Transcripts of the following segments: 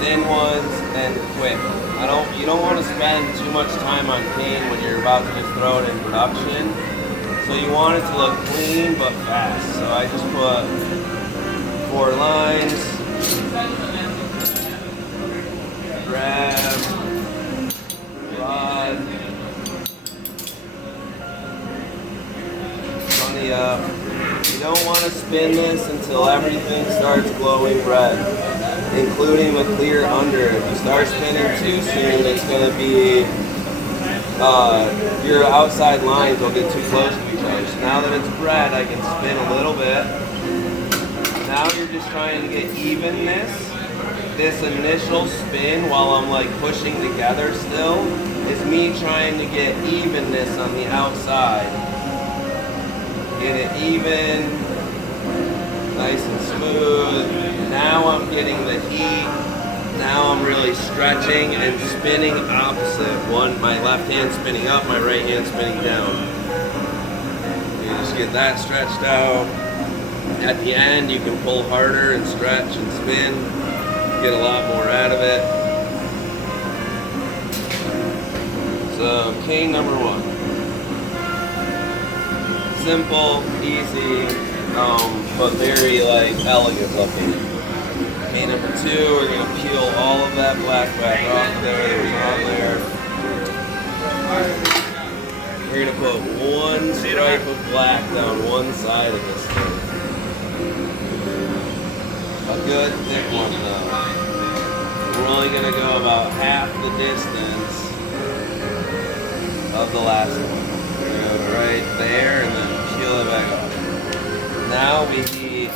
thin ones and quick. You don't want to spend too much time on cane when you're about to just throw it in production. So you want it to look clean but fast. So I just put 4 lines, grab, rod, pony up. You don't want to spin this until everything starts glowing red, including the clear under. If you start spinning too soon, it's going to be, your outside lines will get too close to each other. So now that it's red, I can spin a little bit. Now you're just trying to get evenness. This initial spin while I'm like pushing together still is me trying to get evenness on the outside. Get it even, nice and smooth. Now I'm getting the heat. Now I'm really stretching and spinning opposite. My left hand spinning up, my right hand spinning down. You just get that stretched out. At the end, you can pull harder and stretch and spin. Get a lot more out of it. So, cane number 1. Simple, easy, but very elegant looking. Cane number 2, we're going to peel all of that black back off there that was on there. We're going to put one stripe of black down one side of this thing. A good thick one though. We're only going to go about half the distance of the last one. We're going to go right there and then peel it back off. Now we heat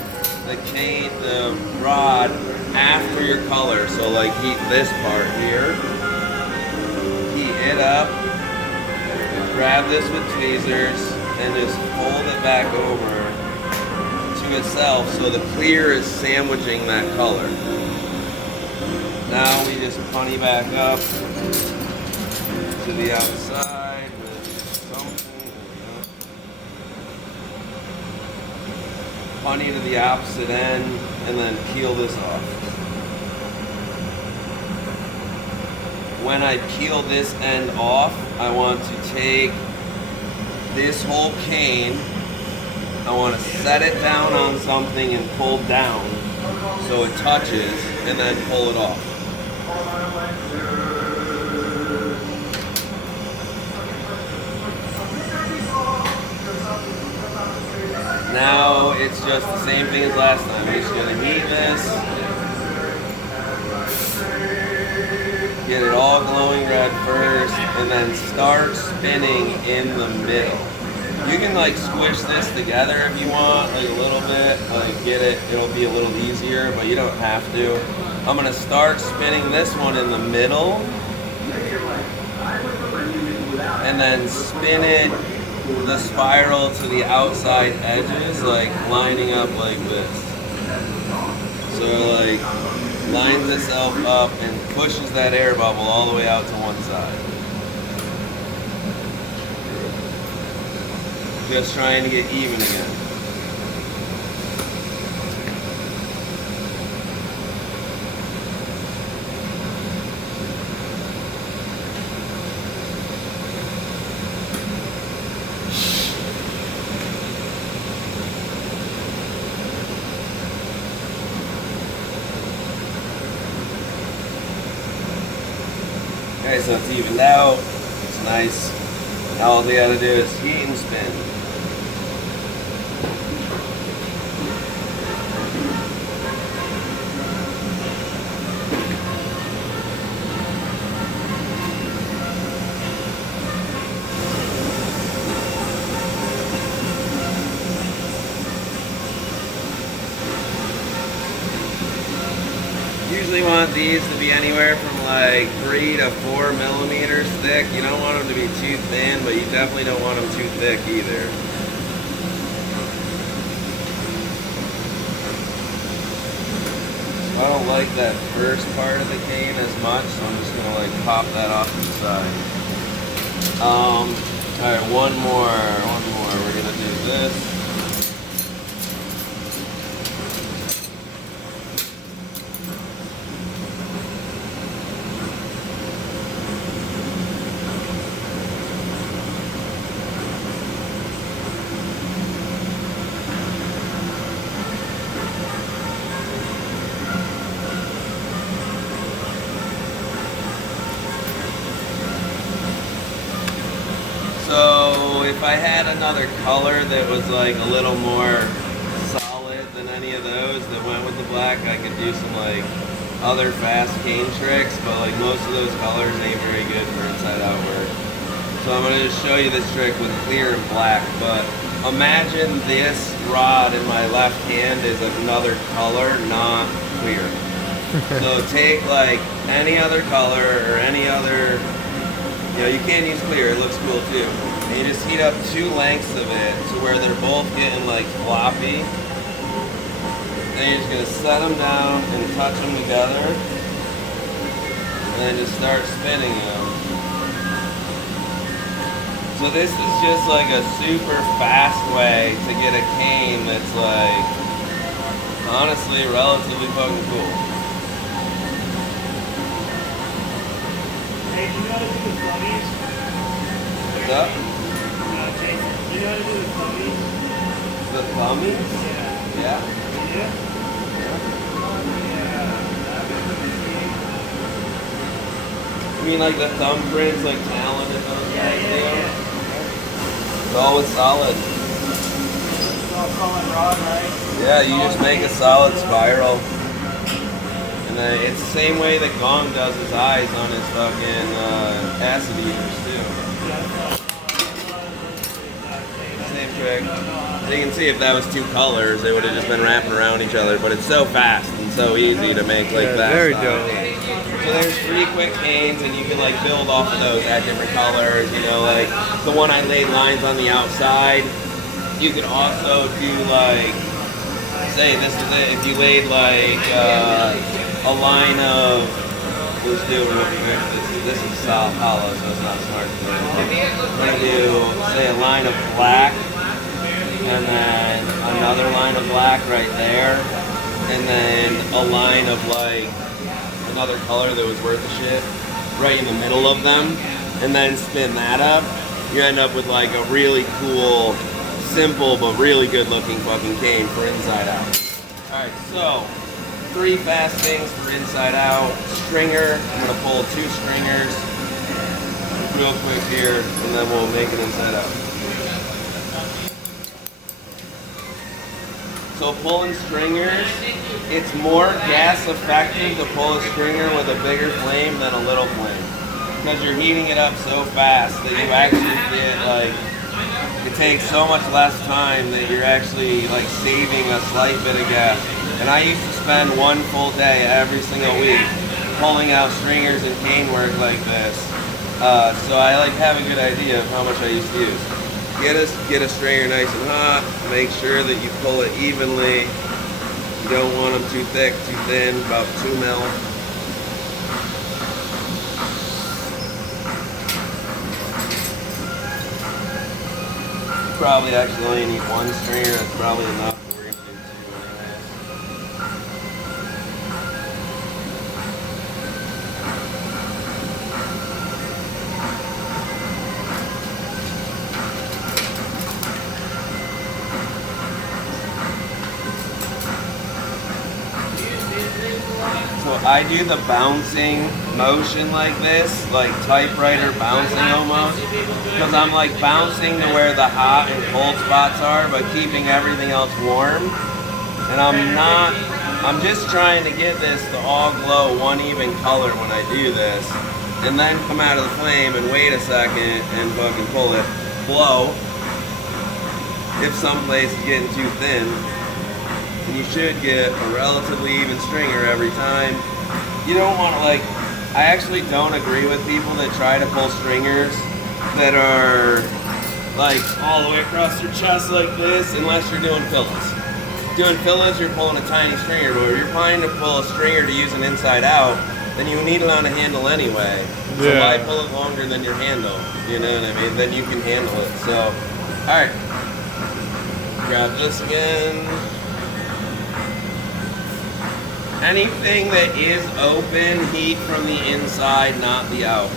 the rod after your color. So heat this part here. Heat it up. Grab this with tweezers and just fold it back over to itself so the clear is sandwiching that color. Now we just punny back up to the outside with something. Punny to the opposite end and then peel this off. When I peel this end off, I want to take this whole cane, I want to set it down on something and pull down so it touches and then pull it off. Now it's just the same thing as last time. We're just going to heat this. Get it all glowing red first, and then start spinning in the middle. You can squish this together if you want, a little bit, it'll be a little easier, but you don't have to. I'm gonna start spinning this one in the middle, and then spin it, the spiral to the outside edges, lining up like this. So lines itself up and pushes that air bubble all the way out to one side. Just trying to get even again. Okay, so it's evened out. It's nice. Now all they gotta do is heat and spin. Usually want these to be anywhere from 3 to 4 millimeters thick. You don't want them to be too thin, but you definitely don't want them too thick either. So I don't like that first part of the cane as much, so I'm just gonna pop that off to the side. Alright, one more. We're gonna do this. if I had another color that was like a little more solid than any of those that went with the black, I could do some like other fast cane tricks, but like most of those colors ain't very good for inside out work. So I'm going to just show you this trick with clear and black, but imagine this rod in my left hand is another color, not clear. So take like any other color or any other, you can't use clear, it looks cool too. And you just heat up 2 lengths of it to where they're both getting like floppy. Then you're just going to set them down and touch them together. And then just start spinning them. So this is just like a super fast way to get a cane that's like, honestly, relatively fucking cool. Hey, do you know how to do the thummies? What's up? Jason, do you know how to do the thummies? The thummies? Yeah. Yeah? Yeah? You mean like the thumbprints, like Talon and those guys do? Yeah. It's always solid. It's all solid rod, right? Yeah, you just make a solid spiral. And then it's the same way that Gong does his eyes on his fucking acid eaters too. Same trick. And you can see if that was 2 colors, they would have just been wrapping around each other, but it's so fast and so easy to make like that. Very style. dope. So there's 3 quick canes, and you can like build off of those, add different colors. Like the one I laid lines on the outside. You could also do like, say this is it. If you laid like a line of, let's do it real quick. This is solid hollow, so it's not smart to do. I'm gonna do say a line of black, and then another line of black right there, and then a line of like another color that was worth a shit right in the middle of them, and then spin that up. You end up with like a really cool, simple but really good looking fucking cane for inside out. Alright, so 3 fast things for inside out. Stringer, I'm gonna pull 2 stringers real quick here, and then we'll make it inside out. So pulling stringers, it's more gas effective to pull a stringer with a bigger flame than a little flame. Because you're heating it up so fast that you actually get like, it takes so much less time that you're actually like saving a slight bit of gas. And I used to spend 1 full day every single week pulling out stringers and cane work like this. So I like have a good idea of how much I used to use. Get a stringer nice and hot. Make sure that you pull it evenly. You don't want them too thick, too thin, about 2 mil. You probably actually only need 1 stringer. That's probably enough. We're gonna do 2 anyways. So I do the bouncing motion like this, like typewriter bouncing almost, because I'm like bouncing to where the hot and cold spots are, but keeping everything else warm. And I'm just trying to get this to all glow one even color when I do this, and then come out of the flame and wait a second and fucking pull it, blow. If someplace is getting too thin, and you should get a relatively even stringer every time. You don't want to I actually don't agree with people that try to pull stringers that are like all the way across your chest like this, unless you're doing fillas. Doing fillas, you're pulling a tiny stringer, but if you're trying to pull a stringer to use an inside out, then you need it on a handle anyway. So why pull it longer than your handle? You know what I mean? Then you can handle it. So, alright. Grab this again. Anything that is open, heat from the inside, not the out.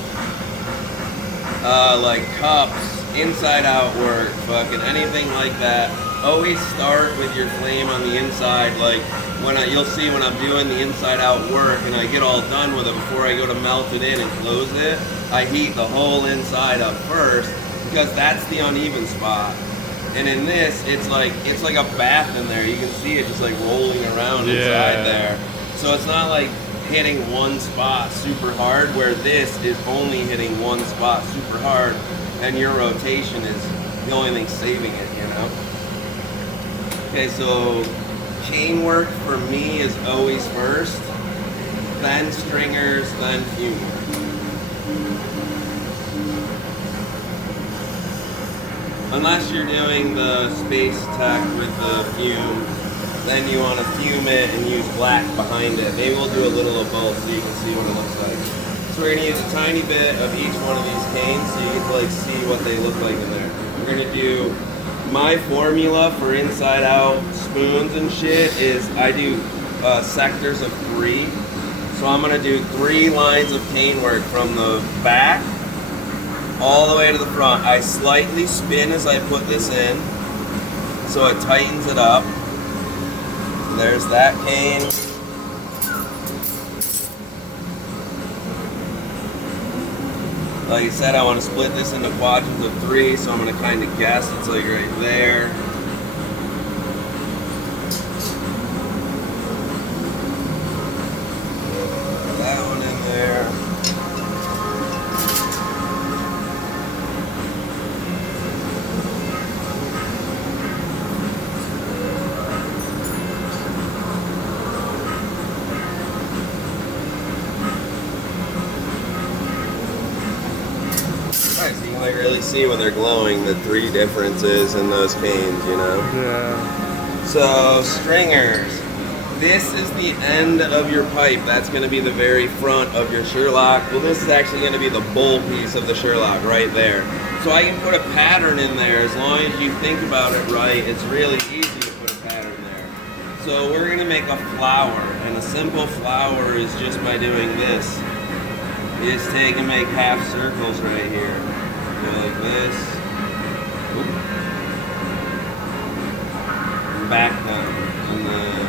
Like cups, inside out work, fucking anything like that. Always start with your flame on the inside. Like you'll see when I'm doing the inside out work and I get all done with it before I go to melt it in and close it, I heat the whole inside up first. because that's the uneven spot. And in this, it's like a bath in there. You can see it just like rolling around inside there. So it's not like hitting one spot super hard, where this is only hitting one spot super hard, and your rotation is the only thing saving it, you know? Okay, so chain work for me is always first, then stringers, then fume work. Unless you're doing the space tech with the fume, then you want to fume it and use black behind it. Maybe we'll do a little of both so you can see what it looks like. So we're going to use a tiny bit of each one of these canes so you get to like see what they look like in there. We're going to do, my formula for inside out spoons and shit is I do sectors of 3. So I'm going to do 3 lines of cane work from the back all the way to the front. I slightly spin as I put this in, so it tightens it up. There's that cane. Like I said, I want to split this into quadrants of 3, so I'm going to kind of guess it's like right there. That one in there. So you can like really see when they're glowing the 3 differences in those canes, you know? Yeah. So stringers. This is the end of your pipe. That's going to be the very front of your sherlock. Well, this is actually going to be the bowl piece of the sherlock right there. So I can put a pattern in there as long as you think about it right. It's really easy to put a pattern there. So we're going to make a flower, and a simple flower is just by doing this. You just take and make half circles right here. Go like this. Oop. And back them. And then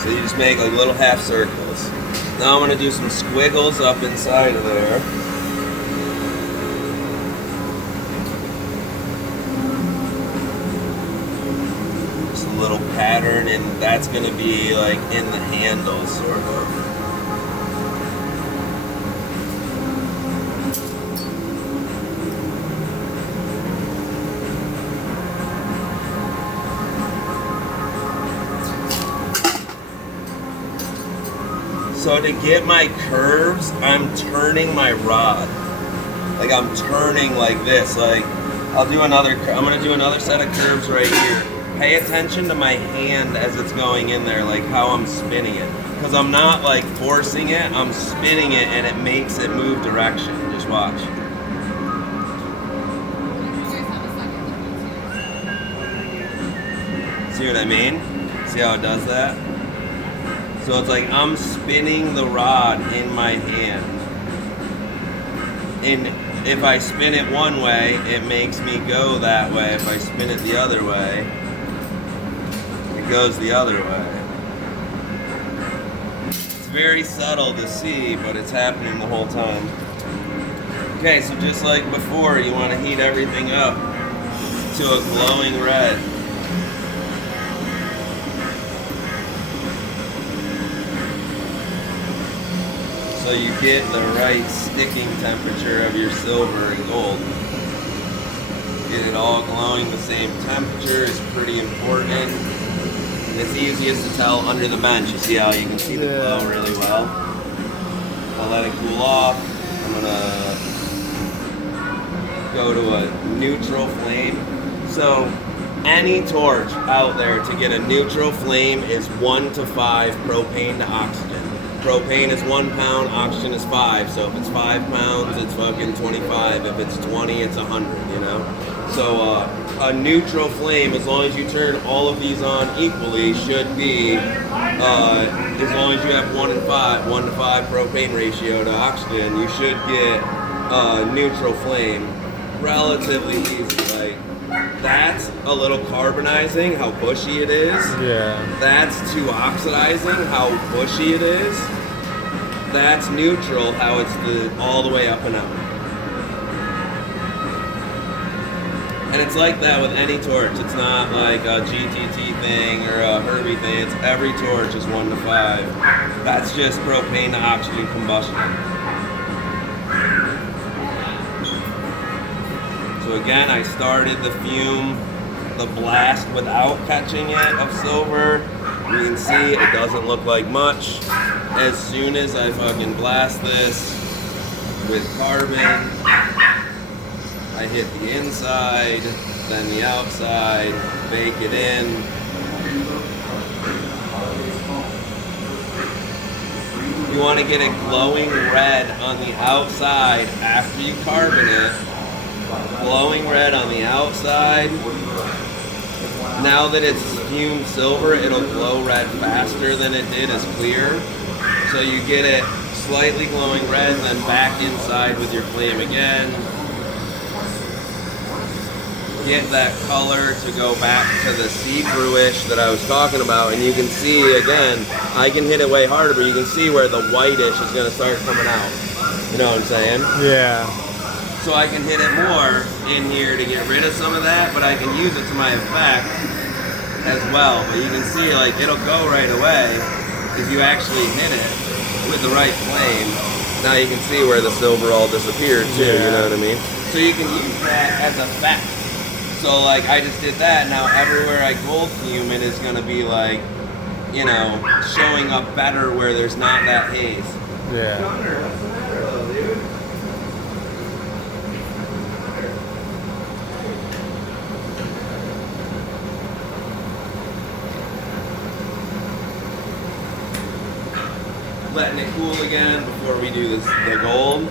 so you just make like little half circles. Now I'm going to do some squiggles up inside of there. Little pattern, and that's going to be like in the handle sort of. So to get my curves, I'm turning my rod. Like I'm turning like this. Like I'm going to do another set of curves right here. Pay attention to my hand as it's going in there, like how I'm spinning it. Because I'm not like forcing it, I'm spinning it and it makes it move direction. Just watch. See what I mean? See how it does that? So it's like I'm spinning the rod in my hand. And if I spin it one way, it makes me go that way. If I spin it the other way, it goes the other way. It's very subtle to see, but it's happening the whole time. Okay, so just like before, you want to heat everything up to a glowing red. So you get the right sticking temperature of your silver and gold. Get it all glowing the same temperature is pretty important. It's easiest to tell under the bench. You see how you can see the glow really well. I'll let it cool off. I'm gonna go to a neutral flame. So any torch out there to get a neutral flame is 1 to 5 propane to oxygen. Propane is 1 pound, oxygen is 5. So if it's 5 pounds, it's fucking 25. If it's 20, it's 100, you know? So a neutral flame, as long as you turn all of these on equally, should be, as long as you have 1 to 5 propane ratio to oxygen, you should get a neutral flame relatively easy. Like That's a little carbonizing, how bushy it is. Yeah. That's too oxidizing, how bushy it is. That's neutral, how it's all the way up and out. And it's like that with any torch. It's not like a GTT thing or a Herbie thing. It's every torch is 1 to 5. That's just propane to oxygen combustion. So again, I started the fume, the blast without catching it of silver. You can see it doesn't look like much. As soon as I fucking blast this with carbon, I hit the inside, then the outside, bake it in. You want to get it glowing red on the outside after you carbon it. Glowing red on the outside. Now that it's fumed silver, it'll glow red faster than it did as clear. So you get it slightly glowing red, then back inside with your flame again. Get that color to go back to the see-through-ish that I was talking about, and you can see again, I can hit it way harder, but you can see where the whitish is going to start coming out. You know what I'm saying? Yeah. So I can hit it more in here to get rid of some of that, but I can use it to my effect as well. But you can see, like, it'll go right away if you actually hit it with the right flame. Now you can see where the silver all disappeared too, you know what I mean? So you can use that as effect. So like I just did that, now everywhere I gold fume it is gonna be like, you know, showing up better where there's not that haze. Yeah. Letting it cool again before we do this, the gold.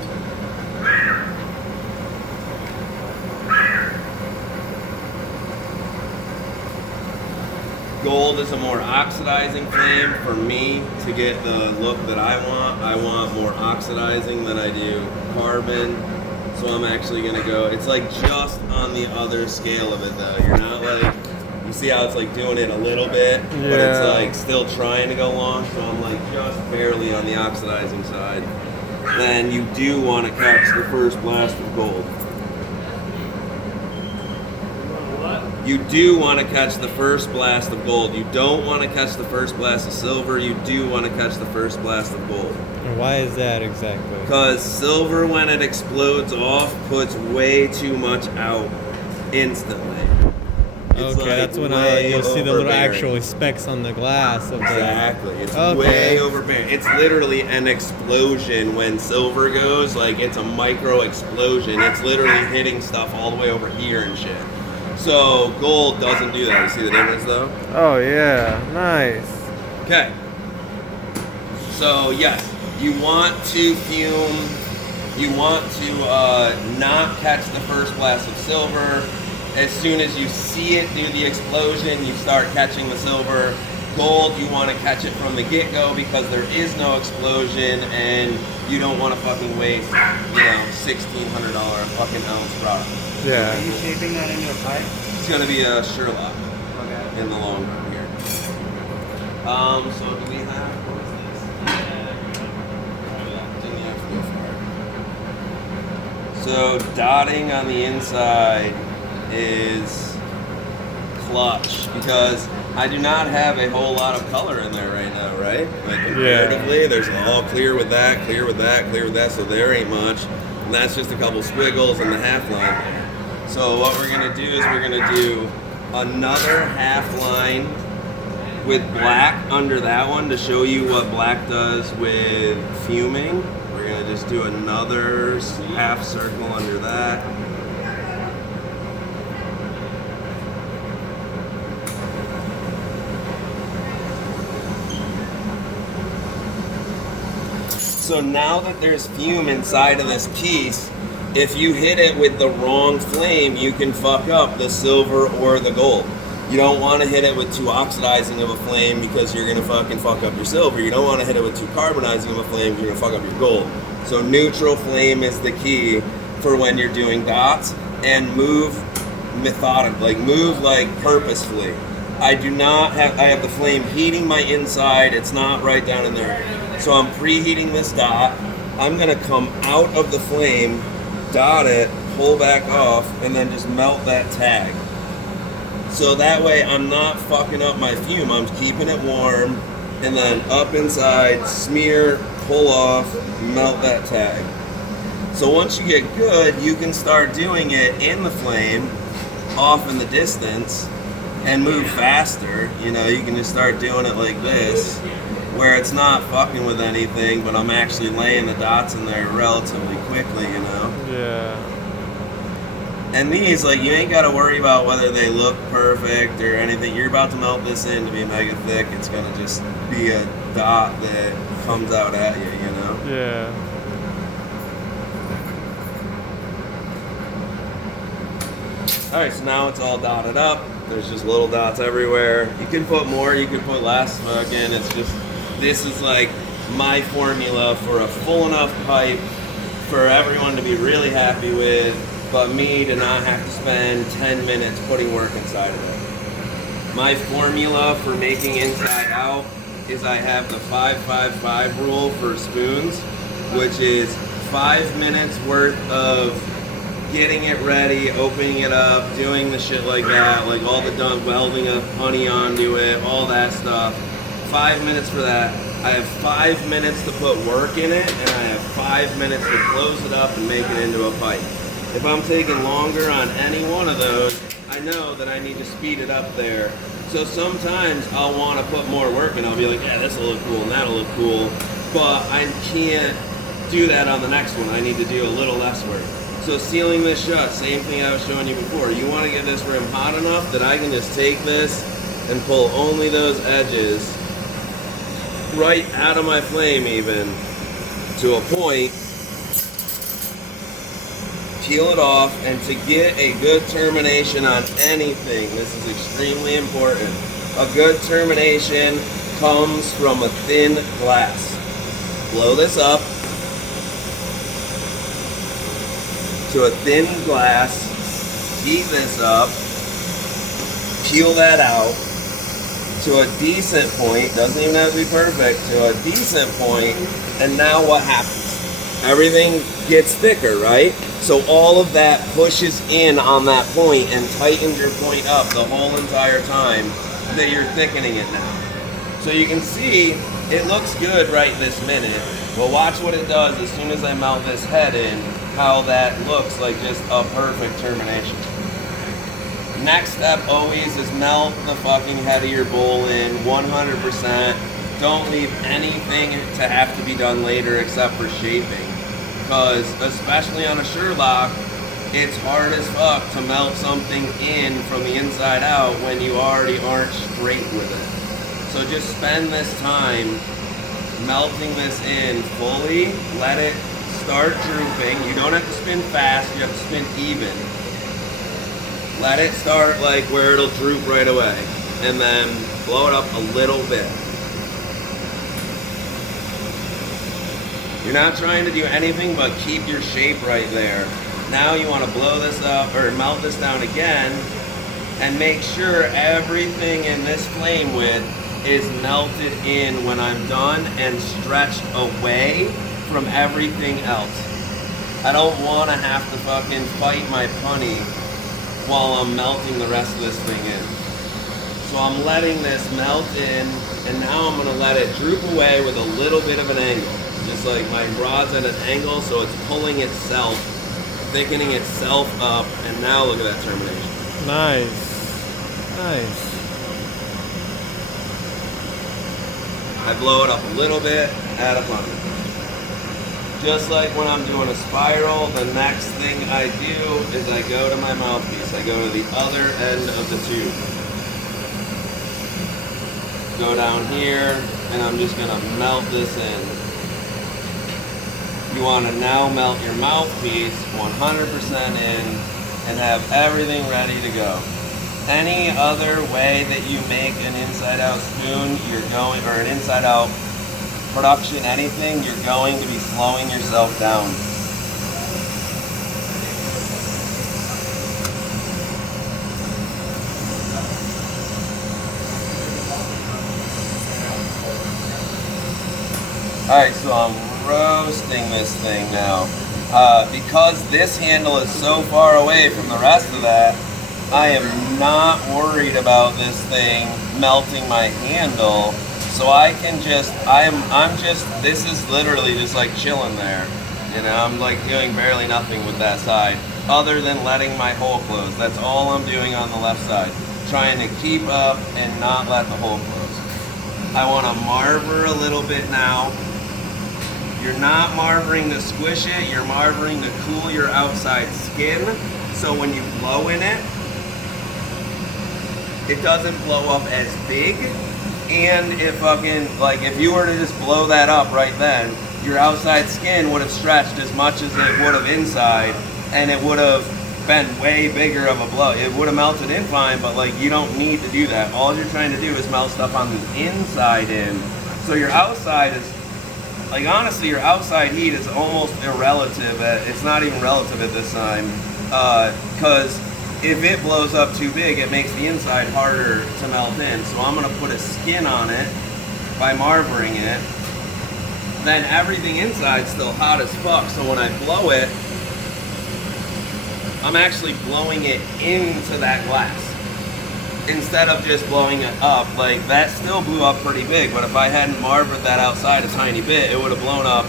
Gold is a more oxidizing flame for me to get the look that I want. I want more oxidizing than I do carbon. So I'm actually gonna go, it's like just on the other scale of it though. You're not like, you see how it's like doing it a little bit, but it's like still trying to go long. So I'm like just barely on the oxidizing side. Then you do want to catch the first blast of gold. You do want to catch the first blast of gold. You don't want to catch the first blast of silver. You do want to catch the first blast of gold. And why is that exactly? Because silver, when it explodes off, puts way too much out instantly. It's okay, like that's when way you'll see the little overbearing. actual specks on the glass. Of Exactly. It's Okay. way overbearing. It's literally an explosion when silver goes. Like, it's a micro explosion. It's literally hitting stuff all the way over here and shit. So gold doesn't do that. You see the difference though? Oh yeah, nice. Okay. So yes, you want to fume. You want to not catch the first blast of silver. As soon as you see it do the explosion, you start catching the silver. Gold, you want to catch it from the get-go because there is no explosion and you don't want to fucking waste, you know, $1,600 fucking ounce product. Yeah. Are you shaping that into a pipe? It's going to be a sherlock Okay. in the long run here. So do we have, what is this? Didn't have to go far. So dotting on the inside is clutch because I do not have a whole lot of color in there right now, right? Like comparatively, there's all clear with that, clear with that, clear with that, so there ain't much. And that's just a couple squiggles and the half line there. So what we're gonna do is we're gonna do another half line with black under that one to show you what black does with fuming. We're gonna just do another half circle under that. So now that there's fume inside of this piece, if you hit it with the wrong flame, you can fuck up the silver or the gold. You don't want to hit it with too oxidizing of a flame because you're going to fucking fuck up your silver. You don't want to hit it with too carbonizing of a flame because you're going to fuck up your gold. So neutral flame is the key for when you're doing dots, and move methodical, like move like purposefully. I have the flame heating my inside. It's not right down in there. So I'm preheating this dot. I'm gonna come out of the flame, dot it, pull back off, and then just melt that tag. So that way I'm not fucking up my fume. I'm keeping it warm, and then up inside, smear, pull off, melt that tag. So once you get good, you can start doing it in the flame, off in the distance, and move faster. You know, you can just start doing it like this, where it's not fucking with anything, but I'm actually laying the dots in there relatively quickly, you know? Yeah. And these, like, you ain't gotta worry about whether they look perfect or anything. You're about to melt this in to be mega thick. It's gonna just be a dot that comes out at you, you know? Yeah. Alright, so now it's all dotted up. There's just little dots everywhere. You can put more, you can put less, but again, it's just, this is like my formula for a full enough pipe for everyone to be really happy with, but me to not have to spend 10 minutes putting work inside of it. My formula for making inside out is I have the 5-5-5 rule for spoons, which is 5 minutes worth of getting it ready, opening it up, doing the shit like that, like all the done, welding a honey onto it, all that stuff. 5 minutes for that. I have 5 minutes to put work in it, and I have 5 minutes to close it up and make it into a pipe. If I'm taking longer on any one of those, I know that I need to speed it up there. So sometimes I'll want to put more work in. I'll be like, yeah, this will look cool and that'll look cool, but I can't do that on the next one. I need to do a little less work. So sealing this shut, same thing I was showing you before. You want to get this rim hot enough that I can just take this and pull only those edges right out of my flame even to a point, peel it off, and to get a good termination on anything, this is extremely important. A good termination comes from a thin glass. Blow this up to a thin glass, heat this up, peel that out to a decent point, doesn't even have to be perfect, to a decent point, and now what happens? Everything gets thicker, right? So all of that pushes in on that point and tightens your point up the whole entire time that you're thickening it now. So you can see it looks good right this minute, but watch what it does as soon as I melt this head in, how that looks like just a perfect termination. Next step always is melt the fucking head of your bowl in 100%. Don't leave anything to have to be done later except for shaping. Because especially on a Sherlock, it's hard as fuck to melt something in from the inside out when you already aren't straight with it. So just spend this time melting this in fully, let it start drooping. You don't have to spin fast, you have to spin even. Let it start like where it'll droop right away, and then blow it up a little bit. You're not trying to do anything but keep your shape right there. Now you want to blow this up or melt this down again and make sure everything in this flame width is melted in when I'm done and stretched away from everything else. I don't want to have to fucking fight my punny while I'm melting the rest of this thing in. So I'm letting this melt in, and now I'm gonna let it droop away with a little bit of an angle. Just like my rod's at an angle, so it's pulling itself, thickening itself up, and now look at that termination. Nice. Nice. I blow it up a little bit, add a punny. Just like when I'm doing a spiral, the next thing I do is I go to my mouthpiece. I go to the other end of the tube. Go down here, and I'm just gonna melt this in. You wanna now melt your mouthpiece 100% in and have everything ready to go. Any other way that you make an inside-out spoon, or an inside-out production, anything, you're going to be slowing yourself down. Alright, so I'm roasting this thing now. Because this handle is so far away from the rest of that, I am not worried about this thing melting my handle. So I can just, this is literally just like chilling there. You know, I'm like doing barely nothing with that side, other than letting my hole close. That's all I'm doing on the left side. Trying to keep up and not let the hole close. I want to marver a little bit now. You're not marvering to squish it, you're marvering to cool your outside skin. So when you blow in it, it doesn't blow up as big. And if you were to just blow that up right then, your outside skin would have stretched as much as it would have inside, and it would have been way bigger of a blow. It would have melted in fine, but like you don't need to do that. All you're trying to do is melt stuff on the inside in. So your outside is, like honestly, your outside heat is almost irrelative. It's not even relative at this time, because if it blows up too big, it makes the inside harder to melt in. So I'm gonna put a skin on it by marvering it. Then everything inside's still hot as fuck. So when I blow it, I'm actually blowing it into that glass instead of just blowing it up. Like that still blew up pretty big, but if I hadn't marvered that outside a tiny bit, it would have blown up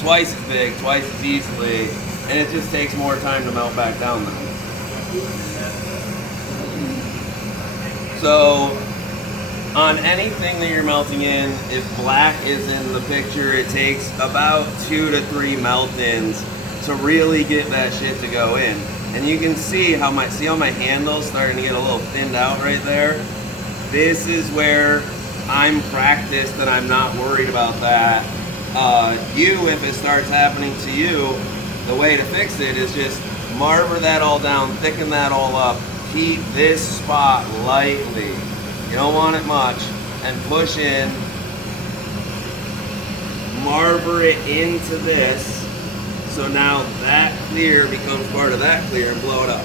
twice as big, twice as easily, and it just takes more time to melt back down then. So on anything that you're melting in, if black is in the picture, it takes about 2 to 3 melt-ins to really get that shit to go in. And you can see how my handle's starting to get a little thinned out right there. This is where I'm practiced and I'm not worried about that. If it starts happening to you, the way to fix it is just marver that all down, thicken that all up, heat this spot lightly. You don't want it much, and push in, marver it into this, so now that clear becomes part of that clear, and blow it up.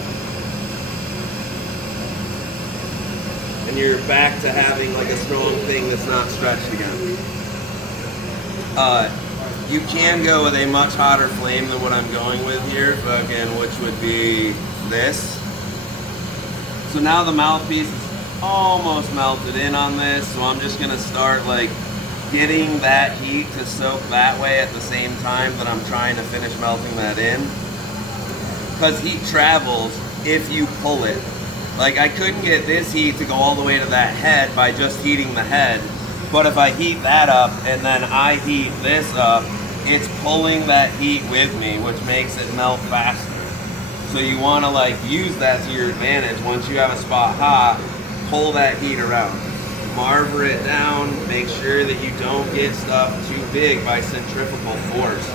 And you're back to having like a strong thing that's not stretched again. You can go with a much hotter flame than what I'm going with here, which would be this. So now the mouthpiece is almost melted in on this, so I'm just gonna start like getting that heat to soak that way at the same time that I'm trying to finish melting that in. Because heat travels if you pull it. Like I couldn't get this heat to go all the way to that head by just heating the head, but if I heat that up and then I heat this up, it's pulling that heat with me, which makes it melt faster. So you want to like use that to your advantage. Once you have a spot hot, pull that heat around. Marver it down, make sure that you don't get stuff too big by centrifugal force.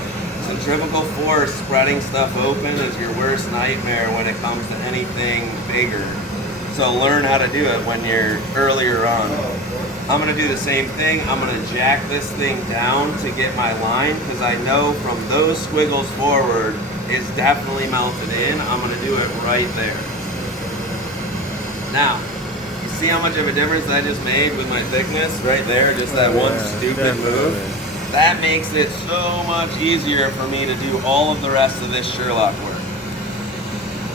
Centrifugal force spreading stuff open is your worst nightmare when it comes to anything bigger. So learn how to do it when you're earlier on. I'm gonna do the same thing. I'm gonna jack this thing down to get my line, because I know from those squiggles forward, it's definitely melted in. I'm gonna do it right there. Now, you see how much of a difference I just made with my thickness right there? Just that one stupid move. That makes it so much easier for me to do all of the rest of this Sherlock work.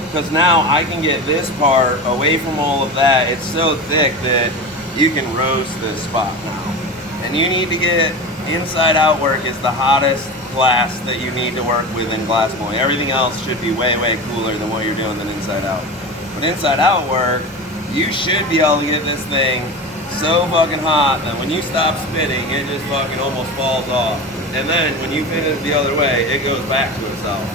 Because now I can get this part away from all of that. It's so thick that you can roast this spot now. And you need to get inside out work is the hottest glass that you need to work with in glass blowing. Everything else should be way, way cooler than what you're doing than inside out. But inside out work, you should be able to get this thing so fucking hot that when you stop spinning, it just fucking almost falls off. And then when you pin it the other way, it goes back to itself.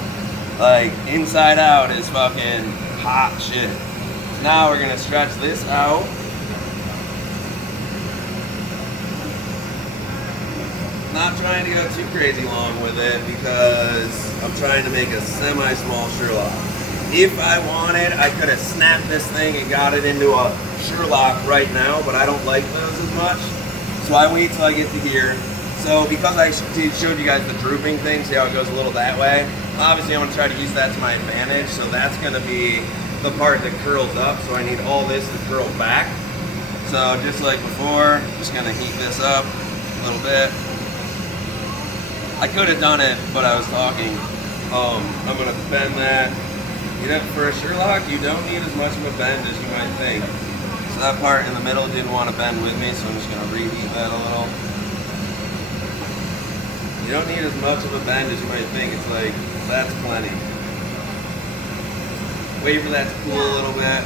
Like, inside out is fucking hot shit. Now we're gonna stretch this out. Not trying to go too crazy long with it because I'm trying to make a semi-small Sherlock. If I wanted, I could have snapped this thing and got it into a Sherlock right now, but I don't like those as much. So I wait till I get to here. So because I showed you guys the drooping thing, see how it goes a little that way? Obviously I want to try to use that to my advantage, so that's going to be the part that curls up, so I need all this to curl back. So just like before, just going to heat this up a little bit. I could have done it, but I was talking. I'm gonna bend that. You know, for a sherlock, you don't need as much of a bend as you might think. So that part in the middle didn't want to bend with me, so I'm just gonna reheat that a little. You don't need as much of a bend as you might think. It's like, that's plenty. Wait for that to cool a little bit.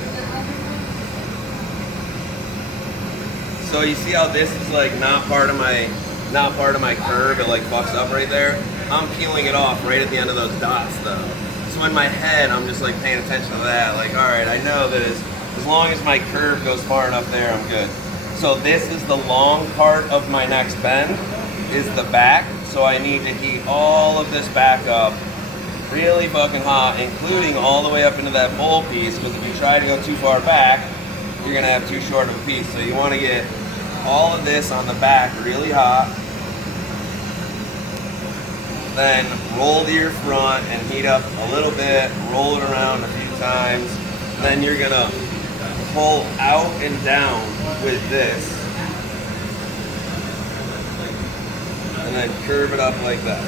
So you see how this is like not part of my curve, it like fucks up right there? I'm peeling it off right at the end of those dots though. So in my head, I'm just like paying attention to that. Like, all right, I know that as long as my curve goes far enough there, I'm good. So this is the long part of my next bend, is the back. So I need to heat all of this back up really fucking hot, including all the way up into that bowl piece, because if you try to go too far back, you're gonna have too short of a piece. So you wanna get all of this on the back really hot. Then roll to your front and heat up a little bit, roll it around a few times. Then you're gonna pull out and down with this. And then curve it up like that.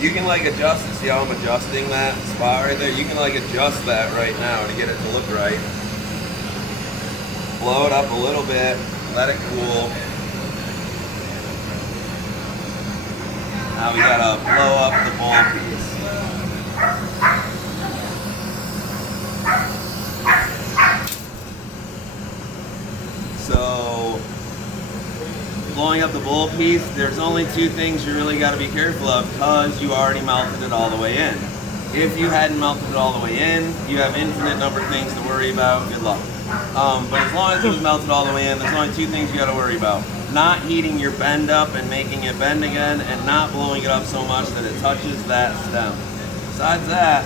You can like adjust, see how I'm adjusting that spot right there? You can like adjust that right now to get it to look right. Blow it up a little bit, let it cool. Now we gotta blow up the bowl piece. So, blowing up the bowl piece, there's only two things you really gotta be careful of because you already melted it all the way in. If you hadn't melted it all the way in, you have infinite number of things to worry about, good luck. But as long as it was melted all the way in, there's only two things you gotta worry about. Not heating your bend up and making it bend again, and not blowing it up so much that it touches that stem. Besides that,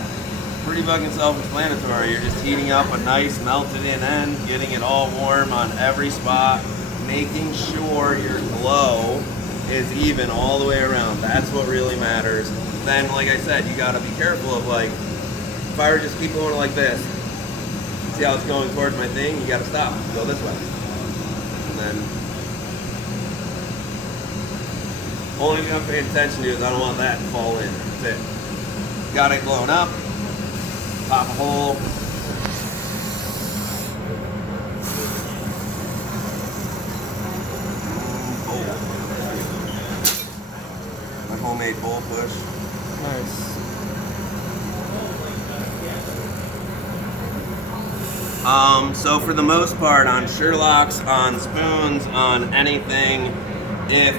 pretty fucking self-explanatory. You're just heating up a nice melted in end, getting it all warm on every spot, making sure your glow is even all the way around. That's what really matters. Then, like I said, you gotta be careful of like, if I were just keep going like this, see how it's going towards my thing, you gotta stop, go this way. And then, only thing I'm paying attention to is I don't want that to fall in, that's it. Got it glowing up, pop a hole. My homemade bowl push. Nice. So for the most part, on sherlocks, on spoons, on anything, if